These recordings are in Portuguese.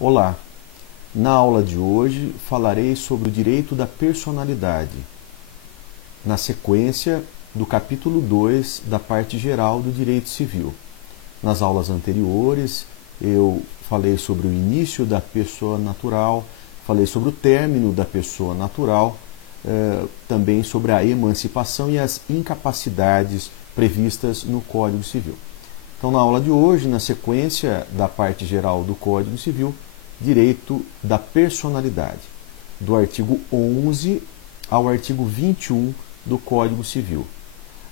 Olá! Na aula de hoje falarei sobre o direito da personalidade, na sequência do capítulo 2 da parte geral do direito civil. Nas aulas anteriores eu falei sobre o início da pessoa natural, falei sobre o término da pessoa natural, também sobre a emancipação e as incapacidades previstas no Código Civil. Então, na aula de hoje, na sequência da parte geral do Código Civil, direito da personalidade, do artigo 11 ao artigo 21 do Código Civil.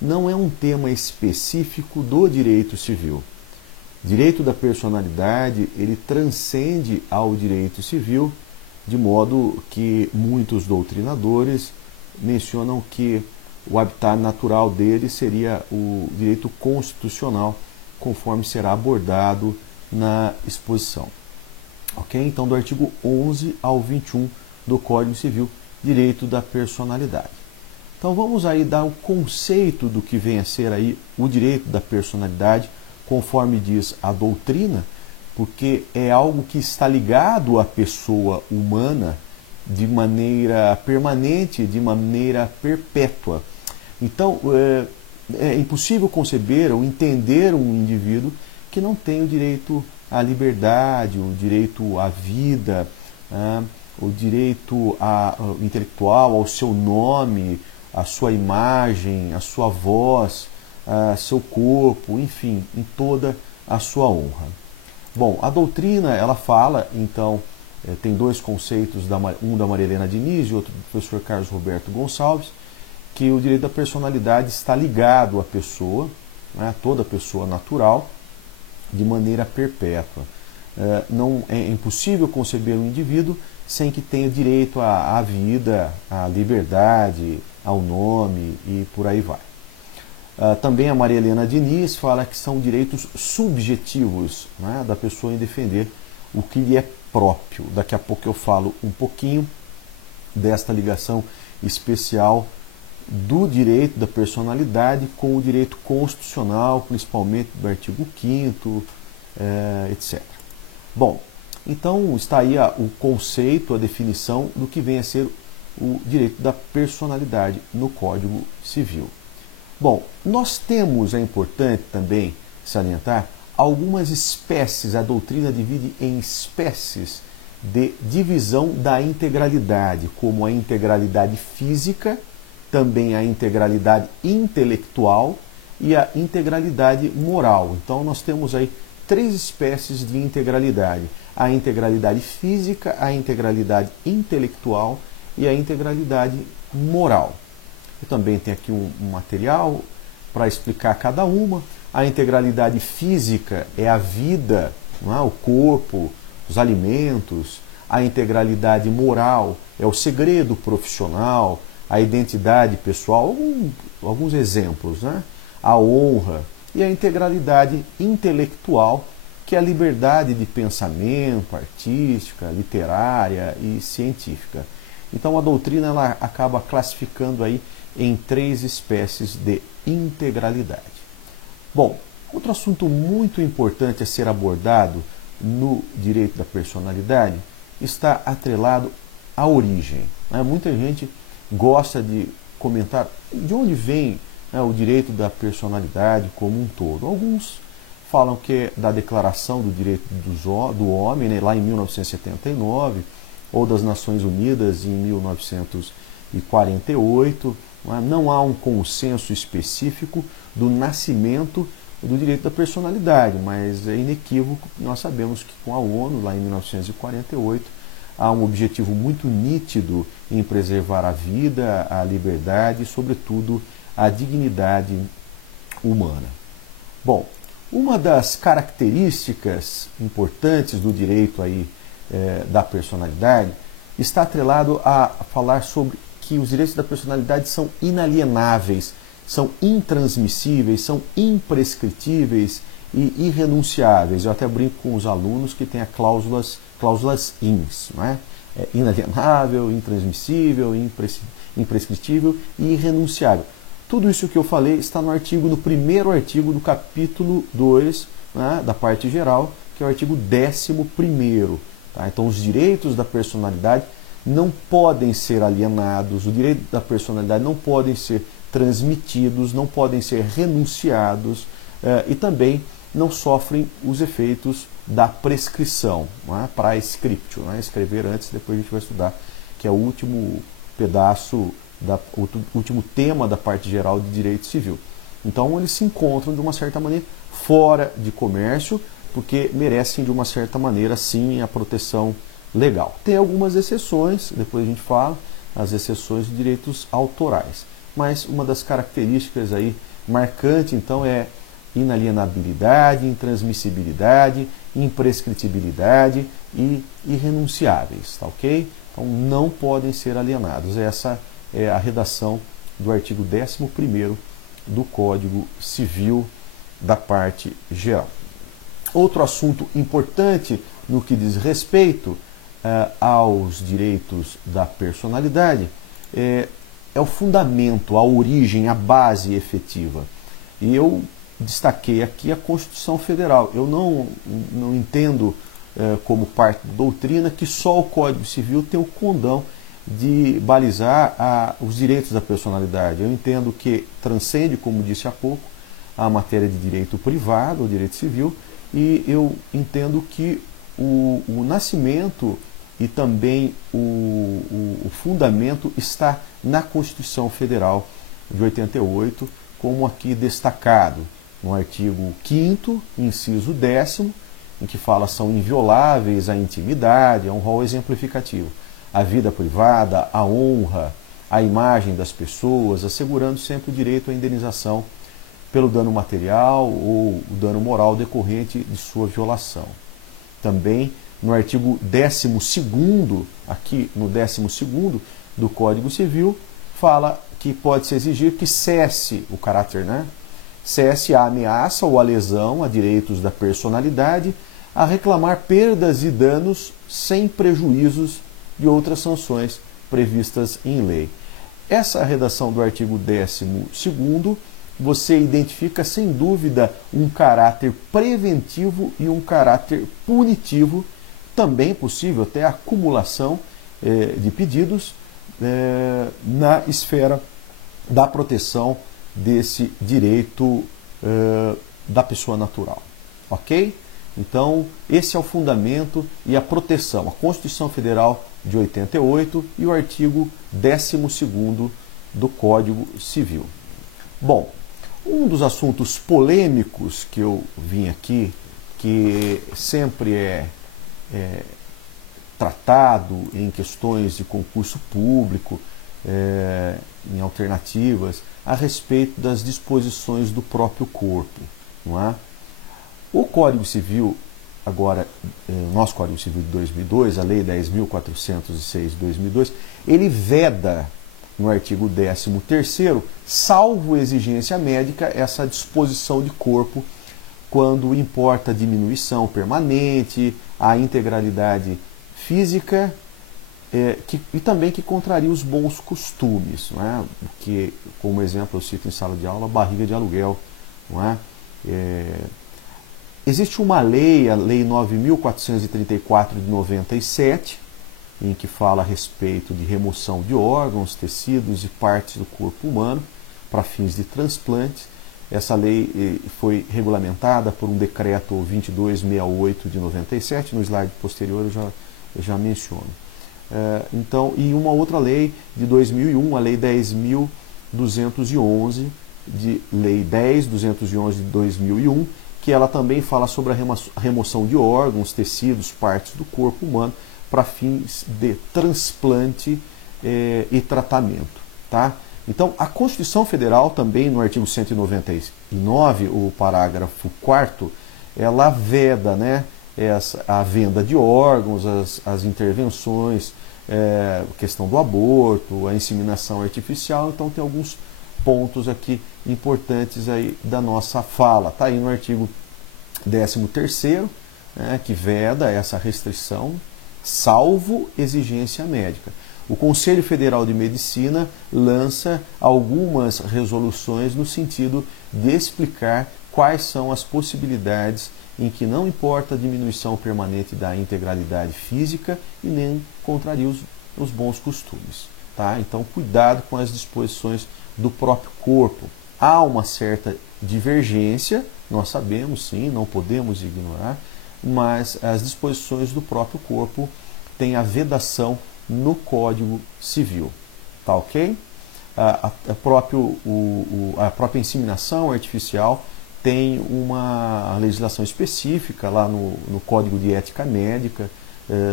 Não é um tema específico do direito civil. Direito da personalidade, ele transcende ao direito civil, de modo que muitos doutrinadores mencionam que o habitat natural dele seria o direito constitucional, conforme será abordado na exposição. Ok? Então, do artigo 11 ao 21 do Código Civil, direito da personalidade. Então, vamos aí dar o conceito do que vem a ser aí o direito da personalidade, conforme diz a doutrina, porque é algo que está ligado à pessoa humana de maneira permanente, de maneira perpétua. Então, é impossível conceber ou entender um indivíduo que não tem o direito à liberdade, o direito à vida, o direito intelectual, ao seu nome, à sua imagem, à sua voz, a seu corpo, enfim, em toda a sua honra. Bom, a doutrina, ela fala, então, tem dois conceitos, um da Maria Helena Diniz e outro do professor Carlos Roberto Gonçalves, que o direito da personalidade está ligado à pessoa, né, toda pessoa natural, de maneira perpétua. Não é impossível conceber um indivíduo sem que tenha direito à vida, à liberdade, ao nome e por aí vai. Também a Maria Helena Diniz fala que são direitos subjetivos, né, da pessoa em defender o que lhe é próprio. Daqui a pouco eu falo um pouquinho desta ligação especial do direito da personalidade com o direito constitucional, principalmente do artigo 5º, etc. Bom, então está aí o conceito, a definição do que vem a ser o direito da personalidade no Código Civil. Bom, nós temos, é importante também salientar, algumas espécies, a doutrina divide em espécies de divisão da integralidade, como a integralidade física, também a integralidade intelectual e a integralidade moral. Então nós temos aí três espécies de integralidade: a integralidade física, a integralidade intelectual e a integralidade moral. Eu também tenho aqui um material para explicar cada uma. A integralidade física é a vida, não é? O corpo, os alimentos. A integralidade moral é o segredo profissional, a identidade pessoal, alguns exemplos, né? A honra. E a integralidade intelectual, que é a liberdade de pensamento, artística, literária e científica. Então a doutrina ela acaba classificando aí em três espécies de integralidade. Bom, outro assunto muito importante a ser abordado no direito da personalidade está atrelado à origem. Muita gente gosta de comentar de onde vem o direito da personalidade como um todo. Alguns falam que é da Declaração do Direito do Homem, né, lá em 1979, ou das Nações Unidas em 1948. Não há um consenso específico do nascimento do direito da personalidade, mas é inequívoco, nós sabemos que com a ONU, lá em 1948, há um objetivo muito nítido em preservar a vida, a liberdade e, sobretudo, a dignidade humana. Bom, uma das características importantes do direito aí, da personalidade está atrelado a falar sobre que os direitos da personalidade são inalienáveis, são intransmissíveis, são imprescritíveis e irrenunciáveis. Eu até brinco com os alunos que têm as cláusulas INS, não é? Inalienável, intransmissível, imprescritível e irrenunciável. Tudo isso que eu falei está no primeiro artigo do capítulo 2, né, da parte geral, que é o artigo 11º, Tá? Então, os direitos da personalidade não podem ser alienados, o direito da personalidade não podem ser transmitidos, não podem ser renunciados e também não sofrem os efeitos da prescrição, para scriptio, escrever antes, depois a gente vai estudar, que é o último pedaço, o último tema da parte geral de direito civil. Então eles se encontram de uma certa maneira fora de comércio, porque merecem de uma certa maneira sim a proteção legal. Tem algumas exceções, depois a gente fala, as exceções de direitos autorais. Mas uma das características aí marcante então é inalienabilidade, intransmissibilidade, imprescritibilidade e irrenunciáveis, tá ok? Então não podem ser alienados. Essa é a redação do artigo 11º do Código Civil da parte geral. Outro assunto importante no que diz respeito aos direitos da personalidade é o fundamento, a origem, a base efetiva. E eu destaquei aqui a Constituição Federal. Eu não entendo como parte da doutrina que só o Código Civil tem o condão de balizar os direitos da personalidade. Eu entendo que transcende, como disse há pouco, a matéria de direito privado, o direito civil, e eu entendo que o nascimento e também o fundamento está na Constituição Federal de 88, como aqui destacado no artigo 5º, inciso 10º, em que fala são invioláveis a intimidade, é um rol exemplificativo, a vida privada, a honra, a imagem das pessoas, assegurando sempre o direito à indenização pelo dano material ou o dano moral decorrente de sua violação. Também no artigo 12º, aqui no 12º do Código Civil, fala que pode-se exigir que cesse o caráter, cesse a ameaça ou a lesão a direitos da personalidade, a reclamar perdas e danos sem prejuízos de outras sanções previstas em lei. Essa redação do artigo 12º, você identifica sem dúvida um caráter preventivo e um caráter punitivo, também possível até a acumulação de pedidos na esfera da proteção desse direito da pessoa natural. Ok? Então, esse é o fundamento e a proteção, a Constituição Federal de 88 e o artigo 12º do Código Civil. Bom, um dos assuntos polêmicos que eu vim aqui, que sempre é tratado em questões de concurso público, em alternativas, a respeito das disposições do próprio corpo, não é? O Código Civil, agora, o nosso Código Civil de 2002, a Lei 10.406 de 2002, ele veda no artigo 13º, salvo exigência médica, essa disposição de corpo quando importa a diminuição permanente, a integralidade física e também que contraria os bons costumes, não é? Que, como exemplo, eu cito em sala de aula, a barriga de aluguel, não é? Existe uma lei, a Lei 9.434 de 97, em que fala a respeito de remoção de órgãos, tecidos e partes do corpo humano para fins de transplantes. Essa lei foi regulamentada por um decreto 2268 de 97, no slide posterior eu já menciono. Então, e uma outra lei de 2001, a Lei 10.211, Lei 10.211 de 2001, que ela também fala sobre a remoção de órgãos, tecidos, partes do corpo humano para fins de transplante e tratamento. Tá? Então, a Constituição Federal também, no artigo 199, o parágrafo 4º, ela veda, a venda de órgãos, as intervenções, questão do aborto, a inseminação artificial. Então, tem alguns pontos aqui importantes aí da nossa fala. Está aí no artigo 13º, que veda essa restrição, salvo exigência médica. O Conselho Federal de Medicina lança algumas resoluções no sentido de explicar quais são as possibilidades em que não importa a diminuição permanente da integralidade física e nem contraria os bons costumes. Tá? Então, cuidado com as disposições do próprio corpo. Há uma certa divergência, nós sabemos sim, não podemos ignorar, mas as disposições do próprio corpo têm a vedação no Código Civil. Tá ok? A própria inseminação artificial tem uma legislação específica lá no Código de Ética Médica,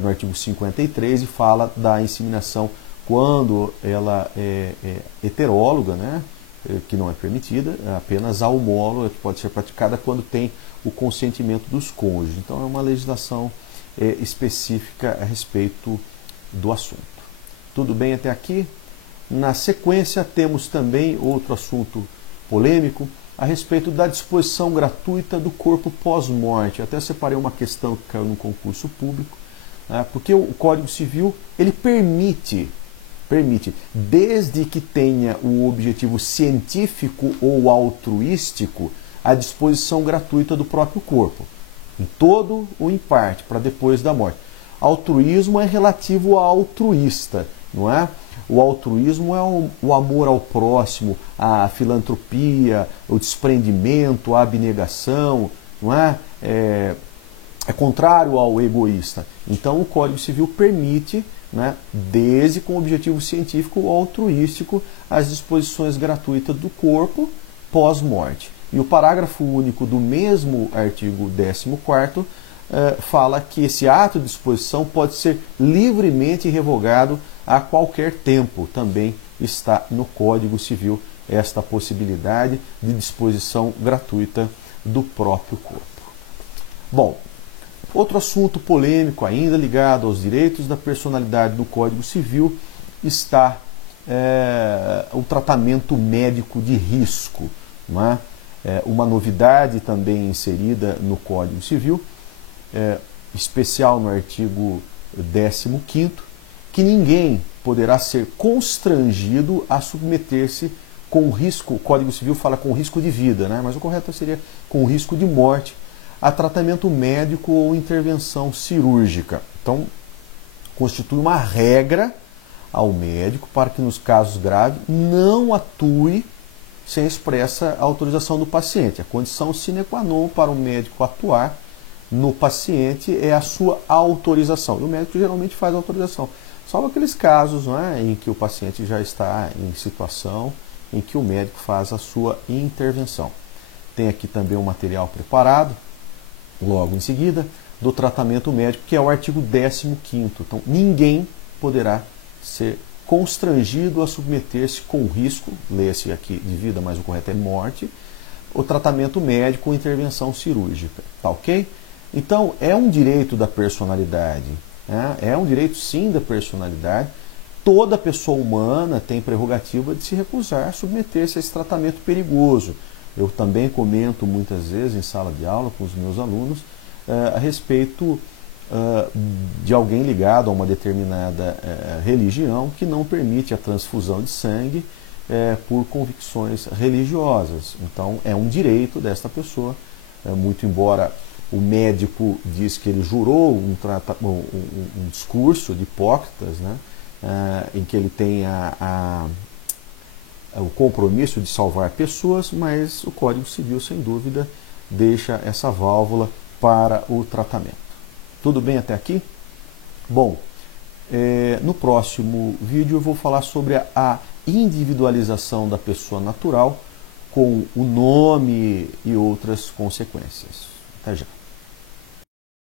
no artigo 53, e fala da inseminação quando ela é heteróloga, né, que não é permitida, apenas a homóloga, que pode ser praticada quando tem o consentimento dos cônjuges. Então é uma legislação específica a respeito do assunto. Tudo bem até aqui? Na sequência temos também outro assunto polêmico a respeito da disposição gratuita do corpo pós-morte. Até separei uma questão que caiu no concurso público, né, porque o Código Civil ele permite, desde que tenha o objetivo científico ou altruístico, a disposição gratuita do próprio corpo, em todo ou em parte, para depois da morte. Altruísmo é relativo a altruísta, não é? O altruísmo é o amor ao próximo, a filantropia, o desprendimento, a abnegação, não é? É contrário ao egoísta. Então o Código Civil permite, né, desde com objetivo científico ou altruístico, as disposições gratuitas do corpo pós-morte. E o parágrafo único do mesmo artigo 14º fala que esse ato de disposição pode ser livremente revogado a qualquer tempo. Também está no Código Civil esta possibilidade de disposição gratuita do próprio corpo. Bom, outro assunto polêmico ainda ligado aos direitos da personalidade do Código Civil está o tratamento médico de risco. Não é? Uma novidade também inserida no Código Civil, especial no artigo 15º, que ninguém poderá ser constrangido a submeter-se com risco, o Código Civil fala com risco de vida, né? Mas o correto seria com risco de morte, a tratamento médico ou intervenção cirúrgica. Então, constitui uma regra ao médico para que nos casos graves não atue sem expressa autorização do paciente. A condição sine qua non para o médico atuar no paciente é a sua autorização. E o médico geralmente faz a autorização. Salvo aqueles casos, não é, em que o paciente já está em situação em que o médico faz a sua intervenção. Tem aqui também um material preparado, logo em seguida, do tratamento médico, que é o artigo 15º. Então, ninguém poderá ser constrangido a submeter-se com risco, lê-se aqui de vida, mas o correto é morte, o tratamento médico ou intervenção cirúrgica. Tá ok? Então, é um direito da personalidade, né? É um direito sim da personalidade. Toda pessoa humana tem prerrogativa de se recusar a submeter-se a esse tratamento perigoso. Eu também comento muitas vezes em sala de aula com os meus alunos a respeito de alguém ligado a uma determinada religião que não permite a transfusão de sangue por convicções religiosas. Então, é um direito desta pessoa, muito embora o médico diz que ele jurou um discurso de Hipócrates, né, em que ele tem o compromisso de salvar pessoas, mas o Código Civil, sem dúvida, deixa essa válvula para o tratamento. Tudo bem até aqui? Bom, no próximo vídeo eu vou falar sobre a individualização da pessoa natural com o nome e outras consequências. Até já.